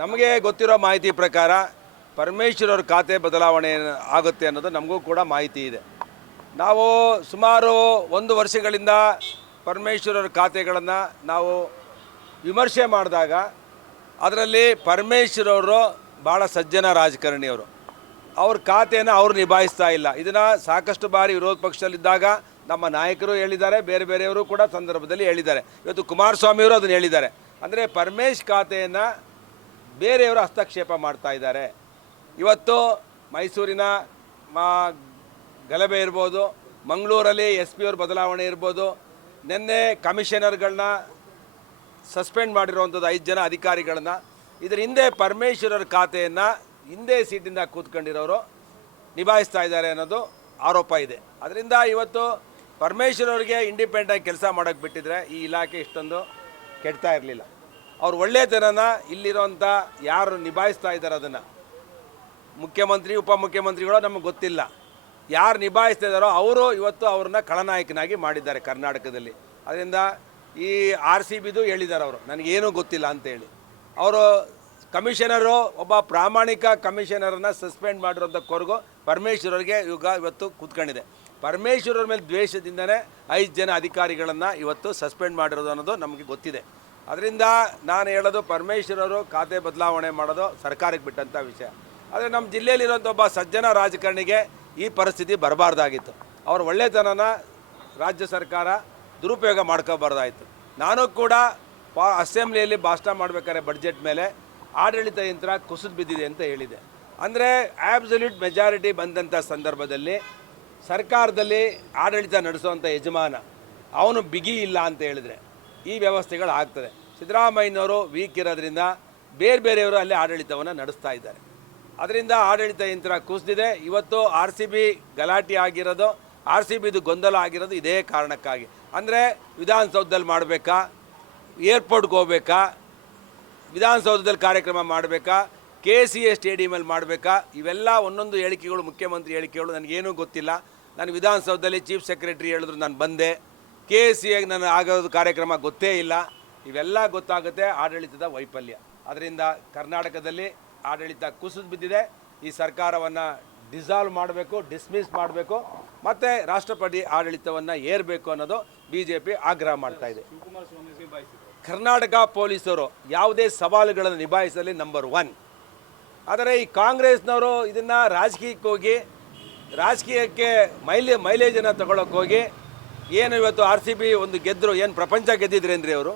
ನಮಗೆ ಗೊತ್ತಿರೋ ಮಾಹಿತಿ ಪ್ರಕಾರ ಪರಮೇಶ್ವರ್ ಅವ್ರ ಖಾತೆ ಬದಲಾವಣೆ ಆಗುತ್ತೆ ಅನ್ನೋದು ನಮಗೂ ಕೂಡ ಮಾಹಿತಿ ಇದೆ. ನಾವು ಸುಮಾರು 1 ವರ್ಷಗಳಿಂದ ಪರಮೇಶ್ವರ್ ಅವ್ರ ಖಾತೆಗಳನ್ನು ನಾವು ವಿಮರ್ಶೆ ಮಾಡಿದಾಗ ಅದರಲ್ಲಿ ಪರಮೇಶ್ವರ್ ಅವರು ಭಾಳ ಸಜ್ಜನ ರಾಜಕಾರಣಿಯವರು. ಅವ್ರ ಖಾತೆಯನ್ನು ಅವರು ನಿಭಾಯಿಸ್ತಾ ಇಲ್ಲ. ಇದನ್ನು ಸಾಕಷ್ಟು ಬಾರಿ ವಿರೋಧ ಪಕ್ಷದಲ್ಲಿದ್ದಾಗ ನಮ್ಮ ನಾಯಕರು ಹೇಳಿದ್ದಾರೆ, ಬೇರೆ ಬೇರೆಯವರು ಕೂಡ ಸಂದರ್ಭದಲ್ಲಿ ಹೇಳಿದ್ದಾರೆ. ಇವತ್ತು ಕುಮಾರಸ್ವಾಮಿಯವರು ಅದನ್ನು ಹೇಳಿದ್ದಾರೆ. ಅಂದರೆ ಪರಮೇಶ್ ಖಾತೆಯನ್ನು ಬೇರೆಯವರು ಹಸ್ತಕ್ಷೇಪ ಮಾಡ್ತಾ ಇದ್ದಾರೆ. ಇವತ್ತು ಮೈಸೂರಿನ ಗಲಭೆ ಇರ್ಬೋದು, ಮಂಗಳೂರಲ್ಲಿ SP ಅವ್ರ ಬದಲಾವಣೆ ಇರ್ಬೋದು, ನಿನ್ನೆ ಕಮಿಷನರ್ಗಳನ್ನ ಸಸ್ಪೆಂಡ್ ಮಾಡಿರುವಂಥದ್ದು 5 ಜನ ಅಧಿಕಾರಿಗಳನ್ನ. ಇದರ ಹಿಂದೆ ಪರಮೇಶ್ವರ್ ಅವ್ರ ಖಾತೆಯನ್ನು ಹಿಂದೆ ಸೀಟಿಂದ ಕೂತ್ಕೊಂಡಿರೋರು ನಿಭಾಯಿಸ್ತಾ ಇದ್ದಾರೆ ಅನ್ನೋದು ಆರೋಪ ಇದೆ. ಅದರಿಂದ ಇವತ್ತು ಪರಮೇಶ್ವರ್ ಅವರಿಗೆ ಇಂಡಿಪೆಂಡೆಂಟಾಗಿ ಕೆಲಸ ಮಾಡೋಕ್ಕೆ ಬಿಟ್ಟಿದ್ರೆ ಈ ಇಲಾಖೆ ಇಷ್ಟೊಂದು ಕೆಡ್ತಾ ಇರಲಿಲ್ಲ. ಅವ್ರು ಒಳ್ಳೆಯತನನ ಇಲ್ಲಿರೋಂಥ ಯಾರು ನಿಭಾಯಿಸ್ತಾ ಇದ್ದಾರೆ ಅದನ್ನು ಮುಖ್ಯಮಂತ್ರಿ ಉಪಮುಖ್ಯಮಂತ್ರಿಗಳು ನಮಗೆ ಗೊತ್ತಿಲ್ಲ, ಯಾರು ನಿಭಾಯಿಸ್ತಾ ಇದ್ದಾರೋ ಅವರು ಇವತ್ತು ಅವ್ರನ್ನ ಖಳನಾಯಕನಾಗಿ ಮಾಡಿದ್ದಾರೆ ಕರ್ನಾಟಕದಲ್ಲಿ. ಅದರಿಂದ ಈ RCBದು ಹೇಳಿದ್ದಾರೆ ಅವರು, ನನಗೇನೂ ಗೊತ್ತಿಲ್ಲ ಅಂತೇಳಿ. ಅವರು ಕಮಿಷನರು ಒಬ್ಬ ಪ್ರಾಮಾಣಿಕ ಕಮಿಷನರನ್ನು ಸಸ್ಪೆಂಡ್ ಮಾಡಿರೋಂಥ ಕೊರಗು ಪರಮೇಶ್ವರ್ ಅವ್ರಿಗೆ ಇವತ್ತು ಕೂತ್ಕೊಂಡಿದೆ. ಪರಮೇಶ್ವರ್ ಅವ್ರ ಮೇಲೆ ದ್ವೇಷದಿಂದನೇ 5 ಜನ ಅಧಿಕಾರಿಗಳನ್ನು ಇವತ್ತು ಸಸ್ಪೆಂಡ್ ಮಾಡಿರೋದು ಅನ್ನೋದು ನಮಗೆ ಗೊತ್ತಿದೆ. ಅದರಿಂದ ನಾನು ಹೇಳೋದು ಪರಮೇಶ್ವರ್ ಅವರು ಖಾತೆ ಬದಲಾವಣೆ ಮಾಡೋದು ಸರ್ಕಾರಕ್ಕೆ ಬಿಟ್ಟಂಥ ವಿಷಯ. ಆದರೆ ನಮ್ಮ ಜಿಲ್ಲೆಯಲ್ಲಿರೋಂಥ ಒಬ್ಬ ಸಜ್ಜನ ರಾಜಕಾರಣಿಗೆ ಈ ಪರಿಸ್ಥಿತಿ ಬರಬಾರ್ದಾಗಿತ್ತು. ಅವ್ರ ಒಳ್ಳೆತನನ ರಾಜ್ಯ ಸರ್ಕಾರ ದುರುಪಯೋಗ ಮಾಡ್ಕೋಬಾರ್ದಾಯಿತು. ನಾನು ಕೂಡ ಅಸೆಂಬ್ಲಿಯಲ್ಲಿ ಭಾಷಣ ಮಾಡಬೇಕಾದ್ರೆ ಬಡ್ಜೆಟ್ ಮೇಲೆ ಆಡಳಿತ ಯಂತ್ರ ಕುಸಿದು ಬಿದ್ದಿದೆ ಅಂತ ಹೇಳಿದೆ. ಅಂದರೆ ಆಬ್ಸಲ್ಯೂಟ್ ಮೆಜಾರಿಟಿ ಬಂದಂಥ ಸಂದರ್ಭದಲ್ಲಿ ಸರ್ಕಾರದಲ್ಲಿ ಆಡಳಿತ ನಡೆಸುವಂಥ ಯಜಮಾನ ಅವನು ಬಿಗಿ ಇಲ್ಲ ಅಂತ ಹೇಳಿದರೆ ಈ ವ್ಯವಸ್ಥೆಗಳು ಆಗ್ತದೆ. ಸಿದ್ದರಾಮಯ್ಯನವರು ವೀಕ್ ಇರೋದ್ರಿಂದ ಬೇರೆಯವರು ಅಲ್ಲಿ ಆಡಳಿತವನ್ನು ನಡೆಸ್ತಾ ಇದ್ದಾರೆ. ಅದರಿಂದ ಆಡಳಿತ ಯಂತ್ರ ಕುಸಿದಿದೆ. ಇವತ್ತು RCB ಗಲಾಟೆ ಆಗಿರೋದು, RCBದು ಗೊಂದಲ ಆಗಿರೋದು ಇದೇ ಕಾರಣಕ್ಕಾಗಿ. ಅಂದರೆ ವಿಧಾನಸೌಧದಲ್ಲಿ ಮಾಡಬೇಕಾ, ಏರ್ಪೋರ್ಟ್ಗೆ ಹೋಗ್ಬೇಕಾ, ವಿಧಾನಸೌಧದಲ್ಲಿ ಕಾರ್ಯಕ್ರಮ ಮಾಡಬೇಕಾ, KCA ಸ್ಟೇಡಿಯಮಲ್ಲಿ ಮಾಡಬೇಕಾ, ಇವೆಲ್ಲ ಒಂದೊಂದು ಹೇಳಿಕೆಗಳು, ಮುಖ್ಯಮಂತ್ರಿ ಹೇಳಿಕೆಗಳು ನನಗೇನೂ ಗೊತ್ತಿಲ್ಲ. ನಾನು ವಿಧಾನಸೌಧದಲ್ಲಿ ಚೀಫ್ ಸೆಕ್ರೆಟರಿ ಹೇಳಿದ್ರು ನಾನು ಬಂದೆ, KCA ನಾನು ಆಗೋದು ಕಾರ್ಯಕ್ರಮ ಗೊತ್ತೇ ಇಲ್ಲ. ಇವೆಲ್ಲ ಗೊತ್ತಾಗುತ್ತೆ ಆಡಳಿತದ ವೈಫಲ್ಯ. ಅದರಿಂದ ಕರ್ನಾಟಕದಲ್ಲಿ ಆಡಳಿತ ಕುಸಿದು ಬಿದ್ದಿದೆ. ಈ ಸರ್ಕಾರವನ್ನು ಡಿಸಾಲ್ವ್ ಮಾಡಬೇಕು, ಡಿಸ್ಮಿಸ್ ಮಾಡಬೇಕು, ಮತ್ತು ರಾಷ್ಟ್ರಪತಿ ಆಡಳಿತವನ್ನು ಏರಬೇಕು ಅನ್ನೋದು BJP ಆಗ್ರಹ ಮಾಡ್ತಾ ಇದೆ. ಕರ್ನಾಟಕ ಪೊಲೀಸರು ಯಾವುದೇ ಸವಾಲುಗಳನ್ನು ನಿಭಾಯಿಸಲಿ ನಂಬರ್ 1. ಆದರೆ ಈ ಕಾಂಗ್ರೆಸ್ನವರು ಇದನ್ನು ರಾಜಕೀಯಕ್ಕೆ ಮೈಲೇಜನ್ನು ತಗೊಳ್ಳೋಕೆ ಹೋಗಿ ಏನು ಇವತ್ತು RCB ಒಂದು ಗೆದ್ದರು, ಏನು ಪ್ರಪಂಚ ಗೆದ್ದಿದ್ರೇನ್ರಿ ಅವರು?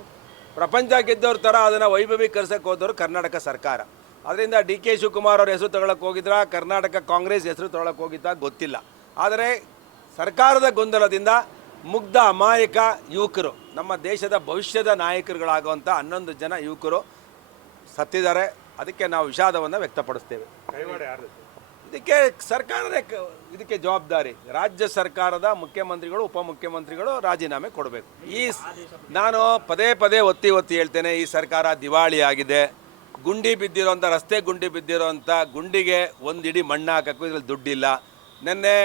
ಪ್ರಪಂಚ ಗೆದ್ದವ್ರ ಥರ ಅದನ್ನು ವೈಭವೀಕರಿಸೋಕೆ ಹೋದವರು ಕರ್ನಾಟಕ ಸರ್ಕಾರ. ಅದರಿಂದ DK ಶಿವಕುಮಾರ್ ಅವ್ರ ಹೆಸರು ತಗೊಳ್ಳೋಕೆ ಹೋಗಿದ್ರ, ಕರ್ನಾಟಕ ಕಾಂಗ್ರೆಸ್ ಹೆಸರು ತಗೊಳ್ಳೋಕೆ ಹೋಗಿದ್ದ ಗೊತ್ತಿಲ್ಲ. ಆದರೆ ಸರ್ಕಾರದ ಗೊಂದಲದಿಂದ ಮುಗ್ಧ ಅಮಾಯಕ ಯುವಕರು, ನಮ್ಮ ದೇಶದ ಭವಿಷ್ಯದ ನಾಯಕರುಗಳಾಗುವಂಥ 11 ಜನ ಯುವಕರು ಸತ್ತಿದ್ದಾರೆ. ಅದಕ್ಕೆ ನಾವು ವಿಷಾದವನ್ನು ವ್ಯಕ್ತಪಡಿಸ್ತೇವೆ. ಇದಕ್ಕೆ ಸರ್ಕಾರನೇ ಇದಕ್ಕೆ ಜವಾಬ್ದಾರಿ. ರಾಜ್ಯ ಸರ್ಕಾರದ ಮುಖ್ಯಮಂತ್ರಿಗಳು ಉಪಮುಖ್ಯಮಂತ್ರಿಗಳು ರಾಜೀನಾಮೆ ಕೊಡಬೇಕು. ನಾನು ಪದೇ ಒತ್ತಿ ಹೇಳ್ತೇನೆ, ಈ ಸರ್ಕಾರ ದಿವಾಳಿ ಆಗಿದೆ. ಗುಂಡಿ ಬಿದ್ದಿರೋಂಥ ರಸ್ತೆ ಗುಂಡಿ ಬಿದ್ದಿರೋಂಥ ಗುಂಡಿಗೆ ಒಂದಿಡಿ ಮಣ್ಣು ಹಾಕೋಕ್ಕೂ ಇದರಲ್ಲಿ ದುಡ್ಡಿಲ್ಲ. ನಿನ್ನೆ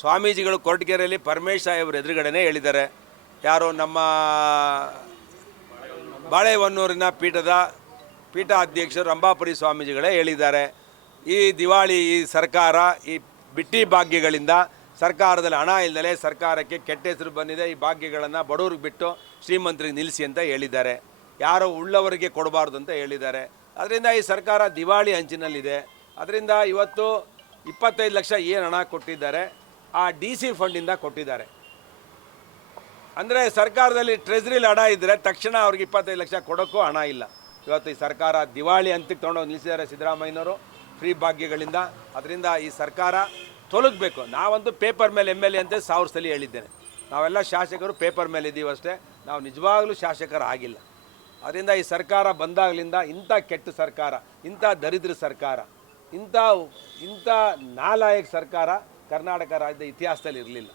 ಸ್ವಾಮೀಜಿಗಳು ಕೊರಟಗೆರೆಯಲ್ಲಿ ಪರಮೇಶ್ ಸಾಹೇಬ್ರ ಎದುರುಗಡೆನೇ ಹೇಳಿದ್ದಾರೆ. ಯಾರು ನಮ್ಮ ಬಾಳೆಹೊನ್ನೂರಿನ ಪೀಠಾಧ್ಯಕ್ಷರು ರಂಭಾಪುರಿ ಸ್ವಾಮೀಜಿಗಳೇ ಹೇಳಿದ್ದಾರೆ, ಈ ದಿವಾಳಿ ಈ ಸರ್ಕಾರ ಈ ಬಿಟ್ಟಿ ಭಾಗ್ಯಗಳಿಂದ ಸರ್ಕಾರದಲ್ಲಿ ಹಣ ಇಲ್ಲದಲೇ ಸರ್ಕಾರಕ್ಕೆ ಕೆಟ್ಟ ಹೆಸರು ಬಂದಿದೆ. ಈ ಭಾಗ್ಯಗಳನ್ನು ಬಡವ್ರಿಗೆ ಬಿಟ್ಟು ಶ್ರೀಮಂತರಿಗೆ ನಿಲ್ಲಿಸಿ ಅಂತ ಹೇಳಿದ್ದಾರೆ. ಯಾರು ಉಳ್ಳವರಿಗೆ ಕೊಡಬಾರ್ದು ಅಂತ ಹೇಳಿದ್ದಾರೆ. ಅದರಿಂದ ಈ ಸರ್ಕಾರ ದಿವಾಳಿ ಅಂಚಿನಲ್ಲಿದೆ. ಅದರಿಂದ ಇವತ್ತು 25 ಲಕ್ಷ ಏನು ಹಣ ಕೊಟ್ಟಿದ್ದಾರೆ ಆ DC ಫಂಡಿಂದ ಕೊಟ್ಟಿದ್ದಾರೆ. ಅಂದರೆ ಸರ್ಕಾರದಲ್ಲಿ ಟ್ರೆಜರಿಲಿ ಹಣ ಇದ್ದರೆ ತಕ್ಷಣ ಅವ್ರಿಗೆ 25 ಲಕ್ಷ ಕೊಡೋಕ್ಕೂ ಹಣ ಇಲ್ಲ. ಇವತ್ತು ಈ ಸರ್ಕಾರ ದಿವಾಳಿ ಹಂತಕ್ಕೆ ತೊಗೊಂಡೋಗಿ ನಿಲ್ಲಿಸಿದ್ದಾರೆ ಸಿದ್ದರಾಮಯ್ಯನವರು ಫ್ರೀ ಭಾಗ್ಯಗಳಿಂದ. ಅದರಿಂದ ಈ ಸರ್ಕಾರ ತೊಲಗಬೇಕು. ನಾವಂತೂ ಪೇಪರ್ ಮೇಲೆ MLA ಅಂತ 1000 ಸಲ ಹೇಳಿದ್ದೇನೆ. ನಾವೆಲ್ಲ ಶಾಸಕರು ಪೇಪರ್ ಮೇಲೆ ಇದ್ದೀವಿ ಅಷ್ಟೇ, ನಾವು ನಿಜವಾಗಲೂ ಶಾಸಕರು ಆಗಿಲ್ಲ. ಅದರಿಂದ ಈ ಸರ್ಕಾರ ಬಂದಾಗಲಿಂದ ಇಂಥ ಕೆಟ್ಟ ಸರ್ಕಾರ, ಇಂಥ ದರಿದ್ರ ಸರ್ಕಾರ, ಇಂಥ ನಾಲಾಯಕ ಸರ್ಕಾರ ಕರ್ನಾಟಕ ರಾಜ್ಯದ ಇತಿಹಾಸದಲ್ಲಿ ಇರಲಿಲ್ಲ.